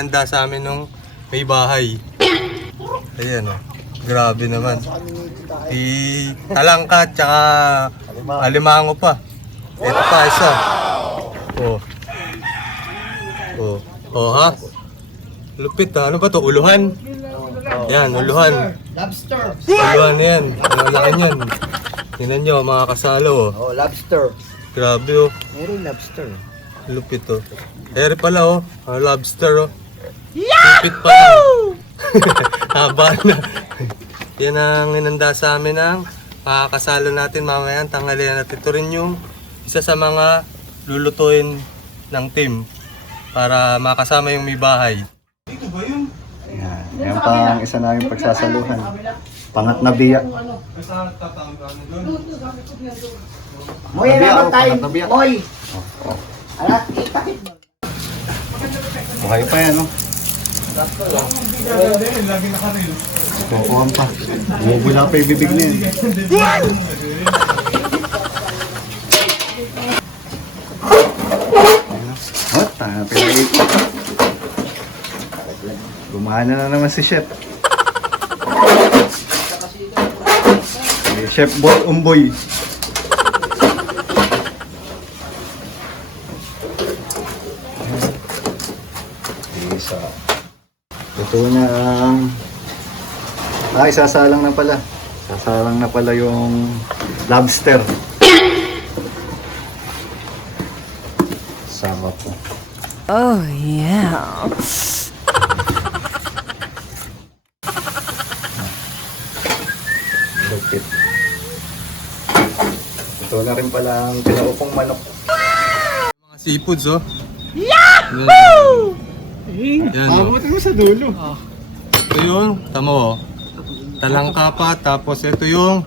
inanda sa amin nung may bahay. Ayan o. Grabe naman. Talangka tsaka alimango pa. Ito pa isa. Oh. Oh. Oh ha? Lupit ha. Ano ba to? Uluhan? Yan, uluhan. Lobster. Uluhan na yan. Ang laki niyan. Tingnan nyo mga kasalo. Oh, lobster. Grabe oh. Meron lobster. Lupit oh. Ere pala oh. Lobster oh. Lupit pala. Haba na. Yan ang inanda sa amin ng makakasalo natin mamaya ang tanghalian. At ito rin yung isa sa mga lulutuin ng team para makasama yung may bahay. Ito ba yun? Yan pa ang isa namin pagsasaluhan. Pangat na biyak. Moy, naman tayo. Moy. Alat, itakit mo. Buhay pa yan, no? Kukuhan pa. Bubula pa yung bibig na yan. Hot, pinag-ikot. Gumana na naman si Chef. Chef Boy Umboy. Isa. Ito na ang... isasalang na pala. Sasalang na pala yung lobster. Sama po. Oh, yeah. Lupit. Ito na rin pala ang pinaupong manok. Mga seafoods oh. Yahoo! Yan oh. Mabuti mo sa dulo. Ito yung, tamo oh. Talangka pa, tapos ito yung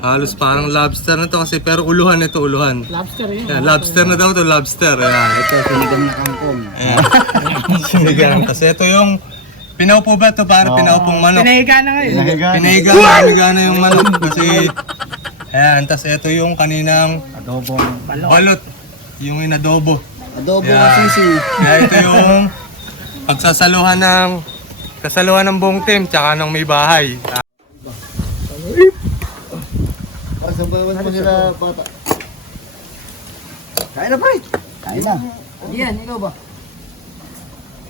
halos parang lobster na to kasi pero uluhan ito, uluhan. Lobster yun. Yan, lobster na daw to, lobster. Ayan. Ito, sinigang na kangkong. Ayan. Sinigang. Kasi ito yung pinaupo ba ito? Parang pinaupong manok. Pinahiga na ngayon. Pinahiga na yung manok kasi ayan, tas ito yung kaninang Adobong balot. Yung inadobo. Adobo Ayan. at sisi. Kaya ito yung pagsasaluhan ng buong team tsaka ng may bahay. Asa ba naman nila bata? Kain na, pre. Kain na. Yan, ikaw ba?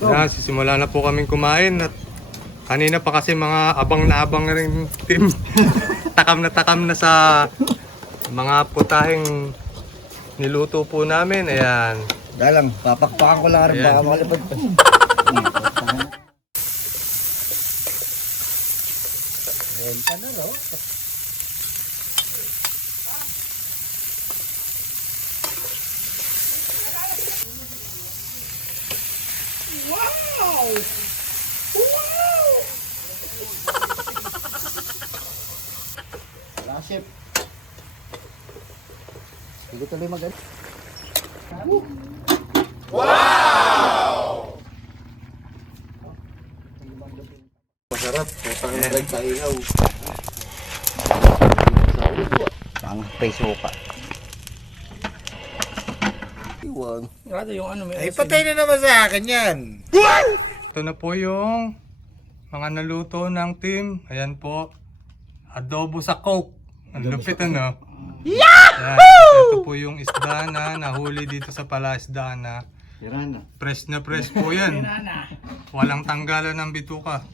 Ayan, sisimula na po kaming kumain at kanina pa kasi mga abang na rin team. takam na sa mga putaheng niluto po namin. Ayan. Dalang, papakpakan ko lang rin. Ayan. Baka makalipad pa. Renta na, no? Wow! Wow! Wala, chef. Hindi tuloy mag-ano. Masarap. Putang nagtaingaw. Ang peso ka. Iwan. Ay, patay na naman sa akin yan. Ito na po yung mga naluto ng team. Ayan po. Adobo sa Coke. Ang lupit ano? Yahoo! Ito po yung isda na nahuli dito sa palaisdaan na. Tirana. Press na press po yan. Walang tanggalan ng bituka.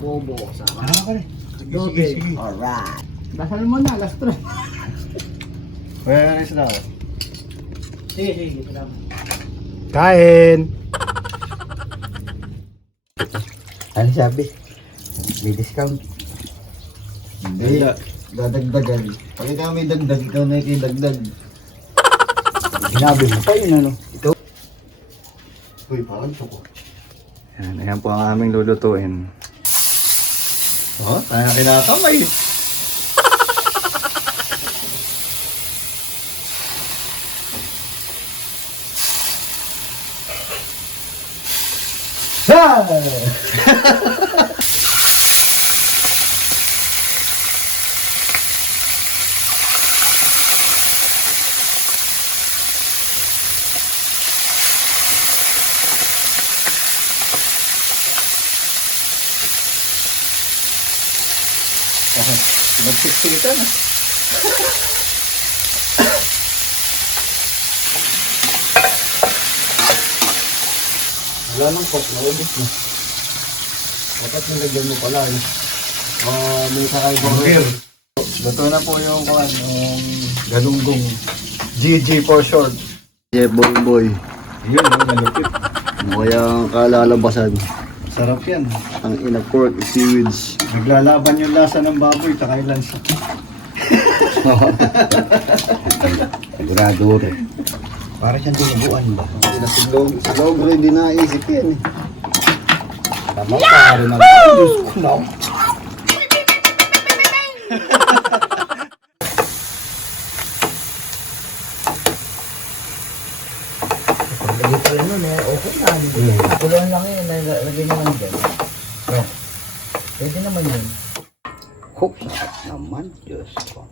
Bobo sa Ano ka rin? Dobe. Alright. Dasal mo na, last try. Where is now? Sige, sige. Kain! Ano sabi? May discount. Hindi. Dadagdagan. Pag ikaw may dagdag, ikaw na ikidagdag. Sinabi mo pa yun, ano? Ikaw. Uy, parang suko. Ayan po ang aming lulutuin. Oh, tayo kinakamay. Nagsiksita na. Wala nang cook, naubos na. Dapat nilagyan mo pala. May sakay ko. Luto na po yung galunggong. GG for short. Yeah, boy. Yun, malupit. Kaya kalalabasan. Sarap yan. Ang ina pork, seaweeds. Naglalaban yung lasa ng baboy, tsaka yung lansa. Sigurado rin. Para siyang tinubuan ba? Silog rin din naisip yan eh. Tama pa rin ang Diyos ko na. Lagi pala nun eh, okay na. Kulang lang yun, lagyan naman dyan. No. Pwede naman yun. Hook, sarap naman. Diyos ko.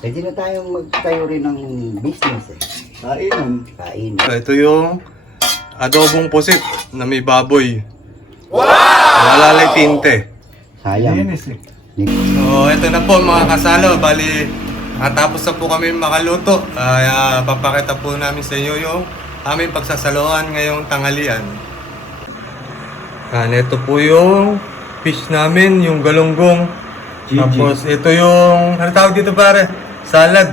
Pwede na tayong magtayo rin ng business eh. Kainan. Kain. Ito yung adobong pusit na may baboy. Wow! Wala lang tinte. Sayang. Linis eh. So, ito na po mga kasalo. Bali, tapos na po kami makaluto. Papakita po namin sa inyo yung aming pagsasaluhan ngayong tanghalian. Ito po yung fish namin, yung galunggong. Tapos ito yung, ano tawag dito pare? Salad.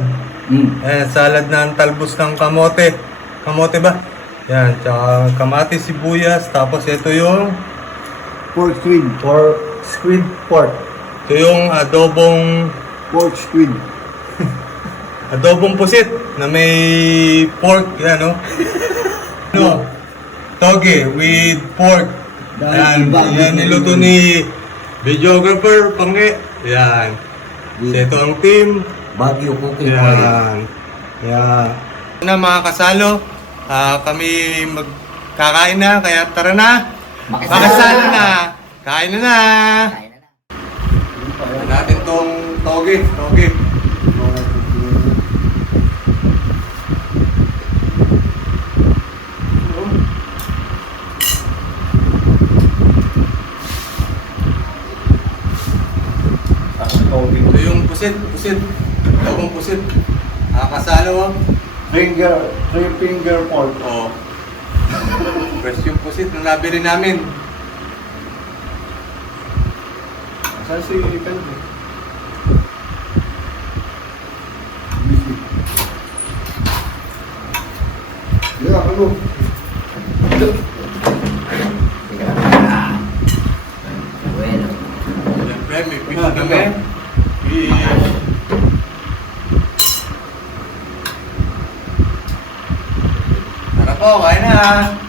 Salad na talbos ng kamote. Kamote ba? Yan, tsaka kamatis, sibuyas. Tapos ito yung Pork squid. Pork. ito yung adobong Squid. adobong pusit na may pork, yan no? No, toge with pork. Yan niluto ni videographer, Pange. Yan. So, ito ang team. Baguio cooking oil. Yan. Yan. Na mga kasalo, kami magkakain na, kaya tara na. Makasalo na. Kain na na. Natin tong toge. Ito yung pusit. Adobong pusit. Kasalo. Three finger pork. Oo. Fresh yung pusit na nabili namin. Saan si Pedro? Yeah, hello. Siyempre, may fish kami. Fish. Tara po, kain na.